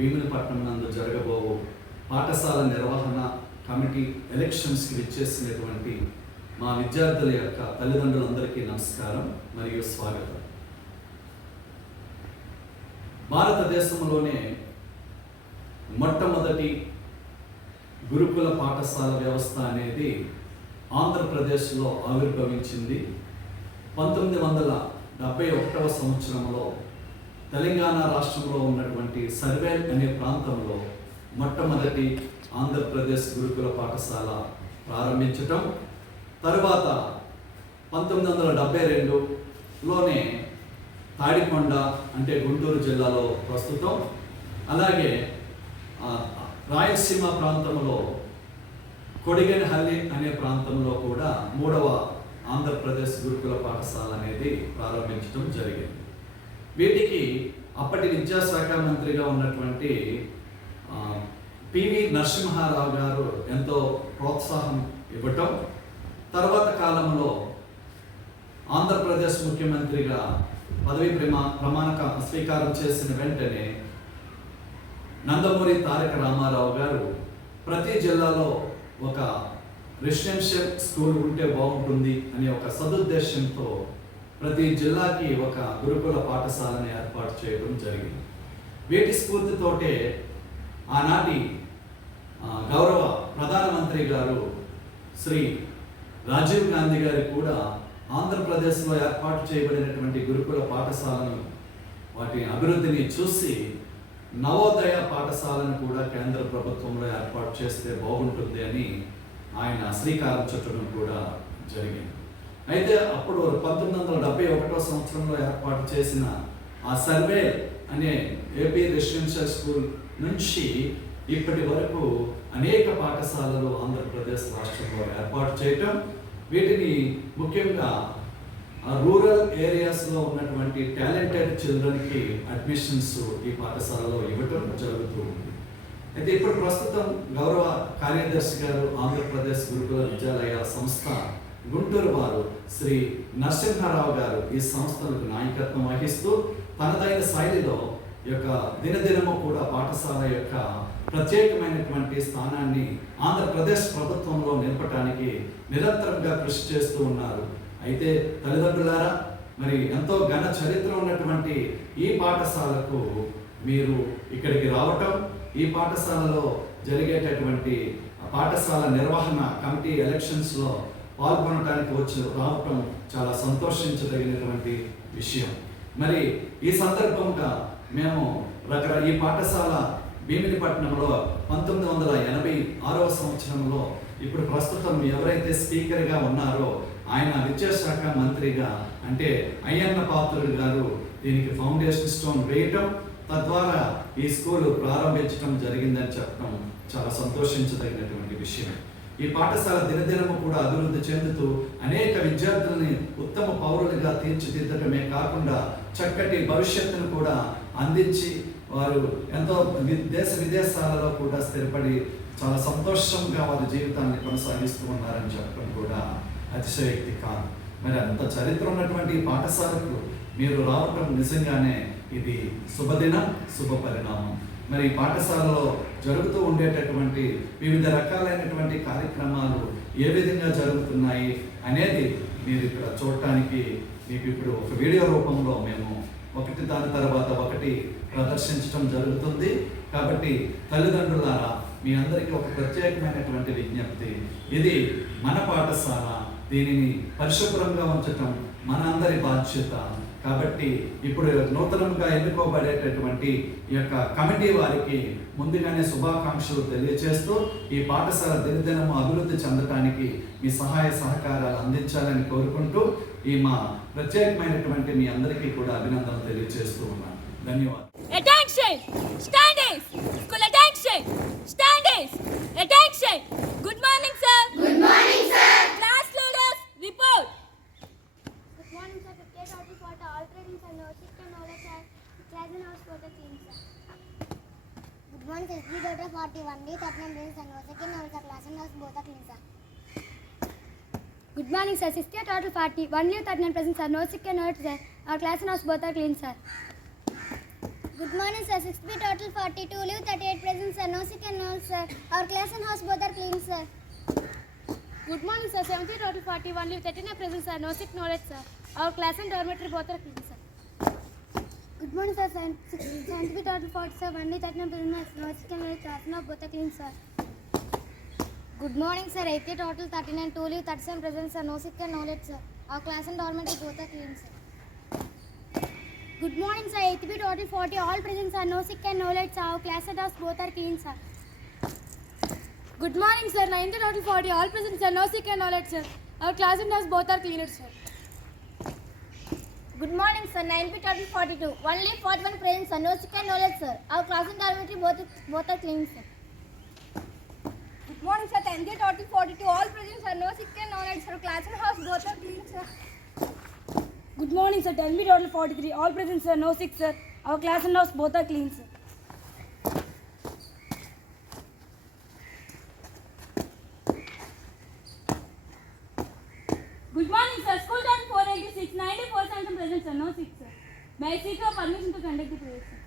భీమునిపట్నం నందు జరగబో పాఠశాల నిర్వహణ కమిటీ ఎలక్షన్స్కి విచ్చేసినటువంటి మా విద్యార్థుల యొక్క తల్లిదండ్రులందరికీ నమస్కారం మరియు స్వాగతం. భారతదేశంలోనే మొట్టమొదటి గురుకుల పాఠశాల వ్యవస్థ అనేది ఆంధ్రప్రదేశ్లో ఆవిర్భవించింది. 1971వ సంవత్సరంలో తెలంగాణ రాష్ట్రంలో ఉన్నటువంటి సర్వేల్ అనే ప్రాంతంలో మొట్టమొదటి ఆంధ్రప్రదేశ్ గురుకుల పాఠశాల ప్రారంభించటం, తరువాత 1972లోనే తాడికొండ అంటే గుంటూరు జిల్లాలో ప్రస్తుతం, అలాగే రాయలసీమ ప్రాంతంలో కొడిగెనహల్లి అనే ప్రాంతంలో కూడా 3వ ఆంధ్రప్రదేశ్ గురుకుల పాఠశాల అనేది ప్రారంభించడం జరిగింది. వీటికి అప్పటి విద్యాశాఖ మంత్రిగా ఉన్నటువంటి పివి నరసింహారావు గారు ఎంతో ప్రోత్సాహం ఇవ్వటం, తర్వాత కాలంలో ఆంధ్రప్రదేశ్ ముఖ్యమంత్రిగా పదవి ప్రమాణ స్వీకారం చేసిన వెంటనే నందమూరి తారక రామారావు గారు ప్రతి జిల్లాలో ఒక రెసిడెన్షియల్ స్కూల్ ఉంటే బాగుంటుంది అనే ఒక సదుద్దేశంతో ప్రతి జిల్లాకి ఒక గురుకుల పాఠశాలను ఏర్పాటు చేయడం జరిగింది. వీటి స్ఫూర్తితోటే ఆనాటి గౌరవ ప్రధానమంత్రి గారు శ్రీ రాజీవ్ గాంధీ గారు కూడా ఆంధ్రప్రదేశ్లో ఏర్పాటు చేయబడినటువంటి గురుకుల పాఠశాలను వాటి అభివృద్ధిని చూసి నవోదయ పాఠశాలను కూడా కేంద్ర ప్రభుత్వంలో ఏర్పాటు చేస్తే బాగుంటుంది అని ఆయన శ్రీకారం చుట్టడం కూడా జరిగింది. అయితే అప్పుడు 1971వ సంవత్సరంలో ఏర్పాటు చేసిన ఆ సర్వే అనే ఏపీ రెసిడెన్షియల్ స్కూల్ నుంచి ఇప్పటి వరకు అనేక పాఠశాలలు ఆంధ్రప్రదేశ్ రాష్ట్రంలో ఏర్పాటు చేయటం, వీటిని ముఖ్యంగా రూరల్ ఏరియాస్లో ఉన్నటువంటి టాలెంటెడ్ చిల్డ్రన్కి అడ్మిషన్స్ ఈ పాఠశాలలో ఇవ్వటం జరుగుతూ ఉంది. అయితే ఇప్పుడు ప్రస్తుతం గౌరవ కార్యదర్శి గారు ఆంధ్రప్రదేశ్ గురుకుల విద్యాలయ సంస్థ గుంటూరు వారు శ్రీ నరసింహారావు గారు ఈ సంస్థలకు నాయకత్వం వహిస్తూ తనదైన శైలిలో యొక్క దినదినము కూడా పాఠశాల యొక్క ప్రత్యేకమైనటువంటి స్థానాన్ని ఆంధ్రప్రదేశ్ ప్రభుత్వంలో నిలపడానికి నిరంతరంగా కృషి చేస్తూ ఉన్నారు. అయితే తల్లిదండ్రులారా, మరి ఎంతో ఘన చరిత్ర ఉన్నటువంటి ఈ పాఠశాలకు మీరు ఇక్కడికి రావటం, ఈ పాఠశాలలో జరిగేటటువంటి పాఠశాల నిర్వహణ కమిటీ ఎలక్షన్స్లో పాల్గొనడానికి రావటం చాలా సంతోషించదగినటువంటి విషయం. మరి ఈ సందర్భంగా మేము ఈ పాఠశాల భీమినిపట్నంలో 1986వ సంవత్సరంలో ఇప్పుడు ప్రస్తుతం ఎవరైతే స్పీకర్గా ఉన్నారో ఆయన విద్యాశాఖ మంత్రిగా అంటే అయ్యన్న పాత్రుడు గారు దీనికి ఫౌండేషన్ స్టోన్ వేయటం, తద్వారా ఈ స్కూల్ ప్రారంభించడం జరిగిందని చెప్పడం చాలా సంతోషించదగినటువంటి విషయం. ఈ పాఠశాల దినదినము కూడా అభివృద్ధి చెందుతూ అనేక విద్యార్థులని ఉత్తమ పౌరులుగా తీర్చిదిద్దటమే కాకుండా చక్కటి భవిష్యత్తును కూడా అందించి వారు ఎంతో దేశ విదేశాలలో కూడా స్థిరపడి చాలా సంతోషంగా వారి జీవితాన్ని కొనసాగిస్తూ ఉన్నారని చెప్పడం కూడా అతిశయోక్తి కాదు. మరి అంత చరిత్ర ఉన్నటువంటి ఈ పాఠశాలకు మీరు రావటం నిజంగానే ఇది శుభదినం, శుభ పరిణామం. మరి ఈ పాఠశాలలో జరుగుతూ ఉండేటటువంటి వివిధ రకాలైనటువంటి కార్యక్రమాలు ఏ విధంగా జరుగుతున్నాయి అనేది మీరు ఇక్కడ చూడటానికి మీకు ఇప్పుడు ఒక వీడియో రూపంలో మేము ఒకటి దాని తర్వాత ఒకటి ప్రదర్శించడం జరుగుతుంది. కాబట్టి తల్లిదండ్రులారా, మీ అందరికీ ఒక ప్రత్యేకమైనటువంటి విజ్ఞప్తి, ఇది మన పాఠశాల, దీనిని పరిశుభ్రంగా ఉంచటం మనందరి బాధ్యత. కాబట్టి ఇప్పుడు నూతనంగా ఎన్నుకోబడేటటువంటి ఈ యొక్క కమిటీ వారికి ముందుగానే శుభాకాంక్షలు తెలియజేస్తూ ఈ పాఠశాల దినదినము అభివృద్ధి చెందడానికి మీ సహాయ సహకారాలు అందించాలని కోరుకుంటూ ఈ మా ప్రత్యేకమైనటువంటి మీ అందరికీ కూడా అభినందనలు తెలియజేస్తూ ఉన్నాను. ధన్యవాదాలు. Attention! Standings! School attention! Standings! Attention! Good morning, sir. Good morning, sir. Class leaders, report. Good morning, sir. 58 out of 40 all trainings and notice and all class and house for the team, sir. Good morning, sir. 3 out of 41 day 39 days and second hours class and house both are clean, sir. Good morning, sir. 68 out of 40 1 leave 39 present, sir. No sick and no sir. Our class and house both are clean, sir. Good morning, sir. 6B total 42. Leave 38 present, sir. No sick and no, sir. Our class and house both are clean, sir. Good morning, sir. 70 total 41. Leave 39 present, sir. No sick, no late, sir. Our class and dormitory both are clean, sir. Good morning, sir. 70B total 47. Leave 39 present, sir. No sick and no late. Class and house both are clean, sir. Good morning, sir. 80 total 39. 2 leave 37 present, sir. No sick and no late, sir. Our class and dormitory both are clean, sir. Good morning, sir. 8B total 40. All present, sir. No sick and no late, sir. Our class and house both are clean, sir. Good morning, sir. 90 total 40. All present, sir. No sick and no late, sir. Our class and house both are clean, sir. Good morning, sir. 9B total 42. 1 leave 41 present, sir. No sick and no late, sir. Our class and dormitory both are clean, sir. Good morning, sir. 10th total 42. All present, sir. No sick and no late, sir. Class and house both are clean, sir. Good morning, sir. 10B total 43. All present, sir. No sick, sir. Our class and house both are clean, sir. Good morning, sir. School time 486. 94% present, sir. No sick, sir. May I seek your permission to conduct the prayer, sir?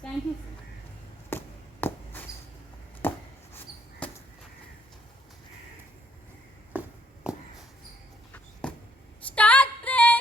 Thank you, sir. Start prayer.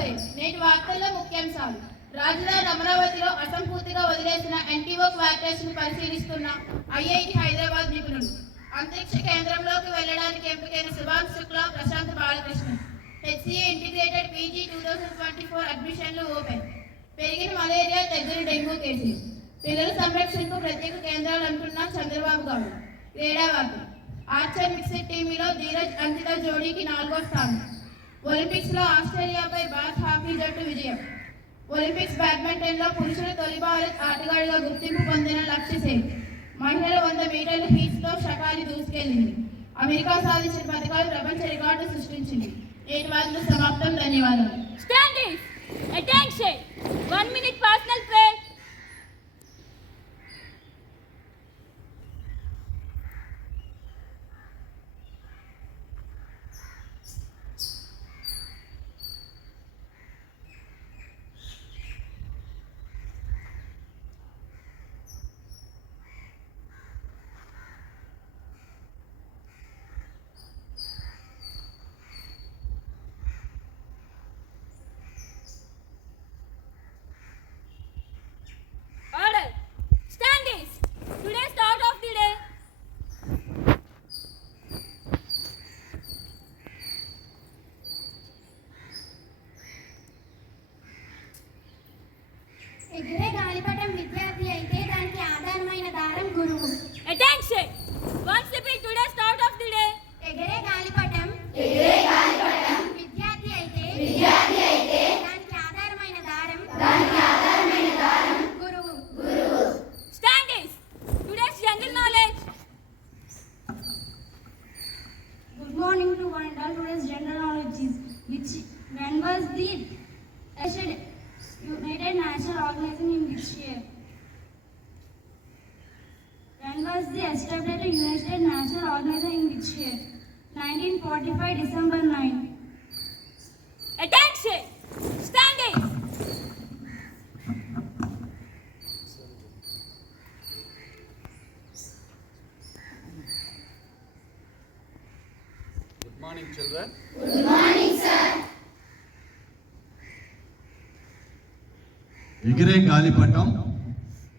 శుభోదయం. నేటి వార్తల్లో ముఖ్యాంశాలు. రాజధాని అమరావతిలో అసంపూర్తిగా వదిలేసిన NTO quarters ను పరిశీలిస్తున్న ఐఐటి హైదరాబాద్ నిపుణులు. అంతరిక్ష కేంద్రంలోకి వెళ్లడానికి ఎంపికైన Shubhanshu Shukla, Prashanth Balakrishnan. HCA integrated PG 2024 అడ్మిషన్లు ఓపెన్. పెరిగిన మలేరియా, తగ్గిన డెంగ్యూ కేసులు. పిల్లల సంరక్షణకు ప్రత్యేక కేంద్రాలు అంటున్న చంద్రబాబు గౌడ్. క్రీడా వార్తలు. ఆర్చర్ మిక్స్డ్ టీంలో ధీరజ్ అంకిత జోడీకి 4వ స్థానం. ఒలింపిక్స్ లో ఆస్ట్రేలియాపై భారత్ హాకీ జట్టు విజయం. ఒలింపిక్స్ బ్యాడ్మింటన్ లో పురుషుల తొలి భారత్ ఆటగాడిగా గుర్తింపు పొందిన లక్ష్య సేన్. మహిళల 100 మీటర్ల హీట్స్ లో షకాలి దూసుకెళ్లింది. అమెరికా సాధించిన పథకాలు ప్రపంచ రికార్డు సృష్టించింది. నేటి వార్తలు సమాప్తం. ధన్యవాదాలు. Standings. Attention. 1 minute personal prayer. Order. Standings. Today's start of the day. ఎగిరే గాలిపటం విద్యార్థి అయితే దానికి ఆధారమైన దారం గురువు. Attention. Once repeat today's start of the day. ఎగిరే గాలిపటం విద్యార్థి అయితే దానికి ఆధారమైన దారం గురువు. Standings. Today's general knowledge. Good morning to one and all. Today's general knowledge is when was the United Nations organization in which year? When was the established United Nations organization in which year? 1945 December 9. Attention. Standings. Good morning, children. ఎగిరే గాలిపటం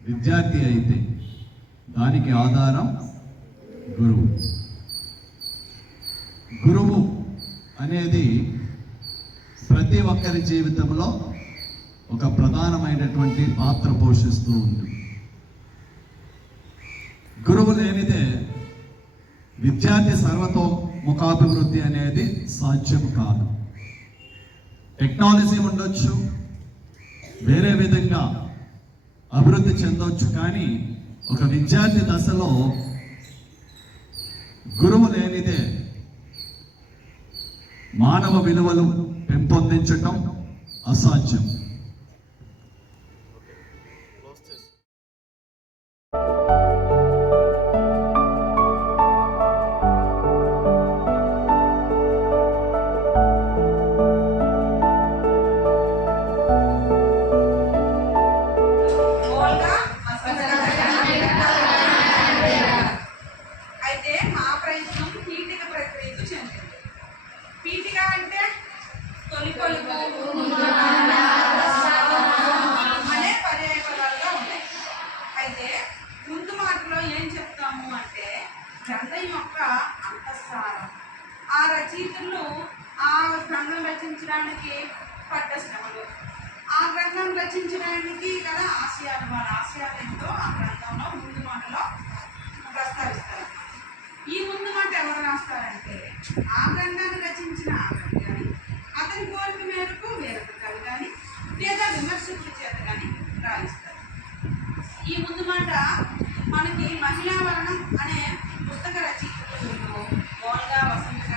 విద్యార్థి అయితే దానికి ఆధారం గురువు. గురువు అనేది ప్రతి ఒక్కరి జీవితంలో ఒక ప్రధానమైనటువంటి పాత్ర పోషిస్తూ ఉంది. గురువు లేనిదే విద్యార్థి సర్వతోముఖాభివృద్ధి అనేది సాధ్యం కాదు. టెక్నాలజీ ఉండొచ్చు, వేరే విధంగా అభివృద్ధి చెందవచ్చు, కానీ ఒక విద్యార్థి దశలో గురువు లేనిదే మానవ విలువలు పెంపొందించటం అసాధ్యం. అయితే మా ప్రయత్నం పీఠిక ప్రక్రియకు చెందింది. పీఠిక అంటే తొలి కొలుపు అనే పర్యాయ పదాలుగా ఉన్నాయి. అయితే ముందు మాటలో ఏం చెప్తాము అంటే గ్రంథం యొక్క అంతఃసారం. ఆ రచయితలు ఆ గ్రంథం రచించడానికి పడ్డ శ్రమలు, ఆ గ్రంథం రచించడానికి గల ఆశయాలు, వాళ్ళ ఆశయాలు ఏంటో ఆ గ్రంథంలో ముందు మాటలో ప్రస్తావిస్తారు. ఈ ముందు మాట ఎవరు రాస్తారంటే ఆ గ్రంథాన్ని రచించిన ఆ కవి కానీ, అతని కోరిక మేరకు వేరొక కవి కానీ, లేదా విమర్శకుల చేత కానీ రాయిస్తారు. ఈ ముందు మాట మనకి మహిళా వర్ణం అనే పుస్తక రచయితలు మోల్గా వసంత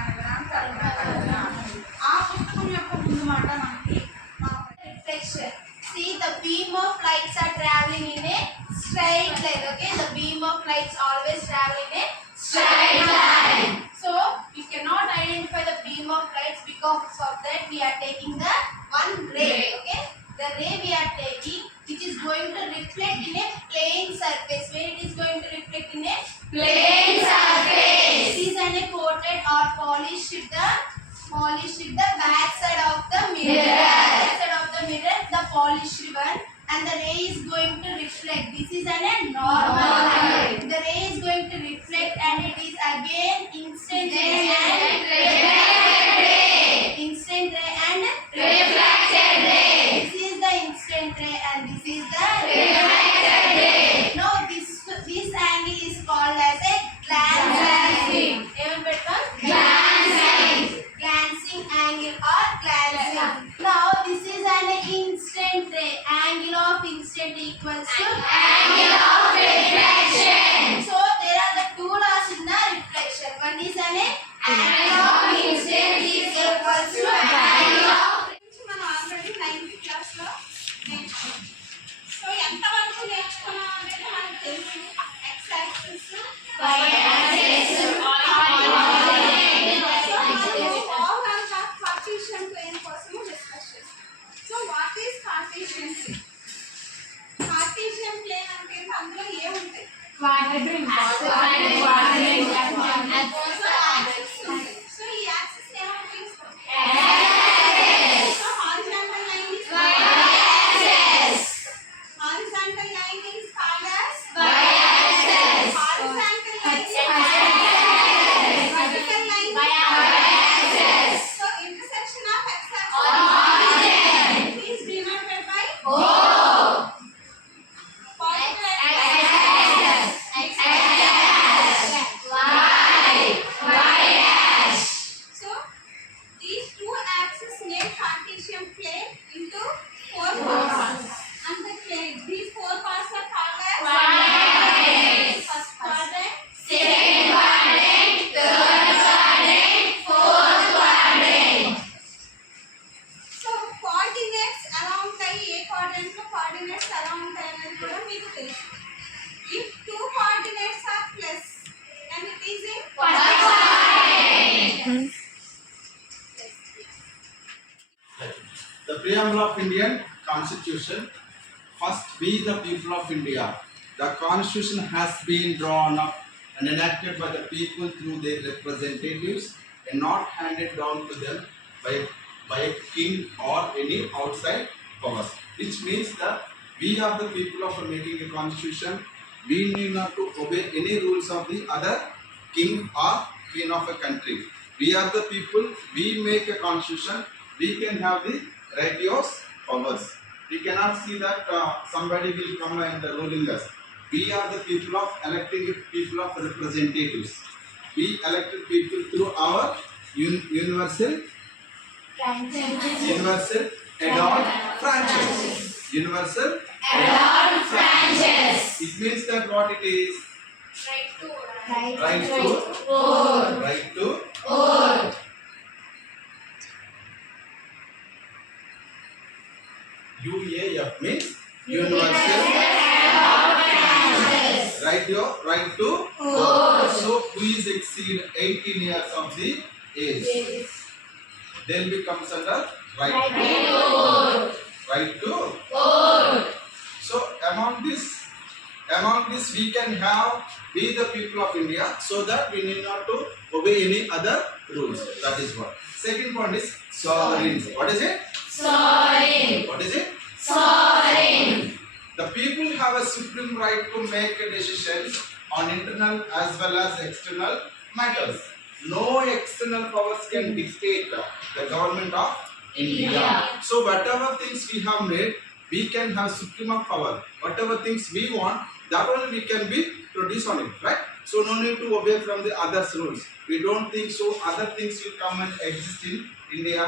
ఆ పుస్తకం యొక్క ముందు మాట మనకి Reflection. See, the beam of lights are traveling in a straight line. Okay, the beam of lights always travel in a straight line. So you cannot identify the beam of lights, because of that we are taking the one ray. Okay, the ray we are taking, which is going to reflect in a plane surface. Where it is going to reflect in a plane surface. This is an coated or polished the back side of the mirror. polished ribbon and the ray is going to reflect. This is a normal light. The ray is going to reflect and it is again instant ray and reflected ray. Instant ray and reflected ray. This is the instant ray and this is the reflected ray. Now this angle is called as a glancing. Glancing angle or glancing. Now this is an instant ray. Angle of instant equals to angle of reflection. So there are the two laws in the reflection. One is an angle of instant is equals to angle of. మనం already 9th క్లాస్లో నేర్చుకున్నాం. So ఎంతవరకు నేర్చుకున్నాం అనేది మనకు తెలుసు. X axis, Y axis, Cartesian plane కోసం discuss చేస్తాం. So what is Cartesian plane? Cartesian plane అంటే అందులో ఏముంటాయి? సో ఈ యాక్సిస్ ఏమవుతుంది? So horizontal line is horizontal line is called as horizontal line is vertical line is so intersection of x axis is denoted by positive so these two axes make Cartesian plane into 4 parts and the plane these 4 parts are called as first quadrant, second quadrant, third quadrant, fourth quadrant. So coordinates ఎలా ఉంటాయి? ఏ quadrant లో coordinates ఎలా ఉంటాయి అనేది కూడా మీకు తెలుసు. If two coordinates are plus then it is in The preamble of Indian Constitution. First, we the people of India. The Constitution has been drawn up and enacted by the people through their representatives and not handed down to them by a king or any outside powers. Which means that we are the people of making a constitution. We need not to obey any rules of the other king or queen of a country. We are the people, we make a constitution, we can have the righteous powers. We cannot see that somebody will come and ruling us. We are the people of electing people of representatives. We elected people through our universal adult franchise. Universal adult franchise. It means that what it is? Right to UAF means universal right to so who is exceed 18 years of the age then becomes under right to so among this we can have we the people of India so that we need not to obey any other rules. That is what. Second point is sovereign. What is it? What is it? The people have a supreme right to make a decision on internal as well as external matters. No external powers can dictate the government of India. So whatever things we have made, we can have supreme power. Whatever things we want, that only we can be produced on it, right? So no need to obey from the others' rules. We don't think so. Other things will come and exist in India.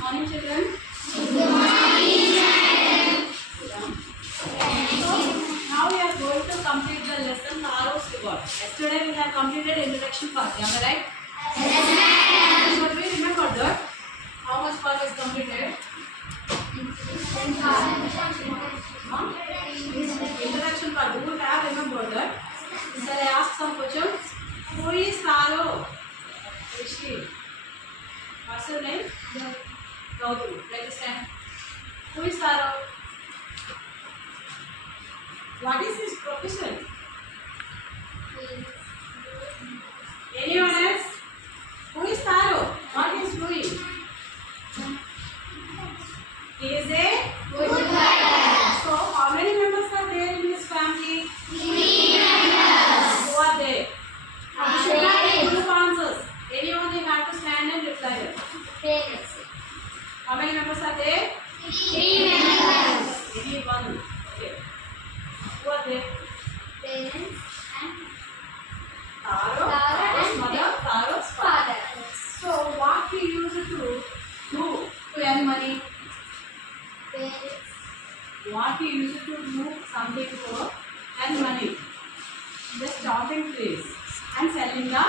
Morning, children. Now we are going to complete the lesson Taro's Reward. Yesterday we have completed introduction part. Am I right? Yes, ma'am. But we remember that how much part is completed? Introduction part. Do you have remembered that? Shall I ask some questions? Who is Taro? Rishi. What's your name? Gautami. Let us stand. Who is Taro? What is his profession? in the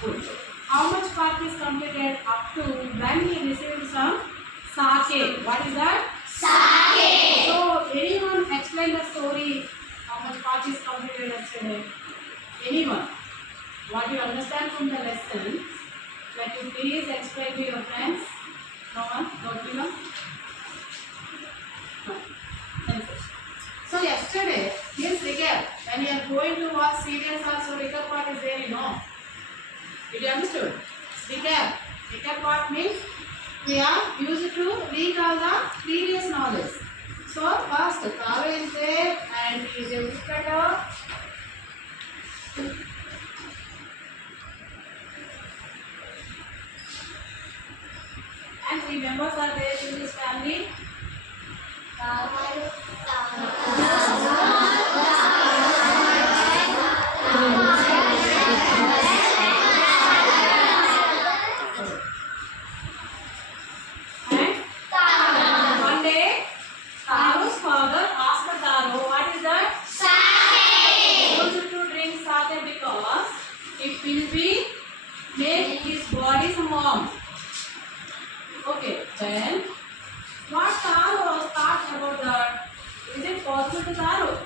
food. How much part is completed up to when he received some sake? What is that? Sake. So anyone explain the story? How much part is completed yesterday? Anyone? What you understand from the lesson? Let you please explain to your friends. No one? Don't you know? No. Thank you. So yesterday, here's recap. When you are going to watch serials also, recap part is there, you know. Did you understood? Recap. Recap part means we are used to recall the previous knowledge. So first, Karo is there and he is a woodcutter. And 3 members are there in this family. And one day, Karo's father asked Karo, what is that? Sake. He wants to drink sake because it will be make his body warm. Okay, then what Karo thought about that? Is it possible to Karo?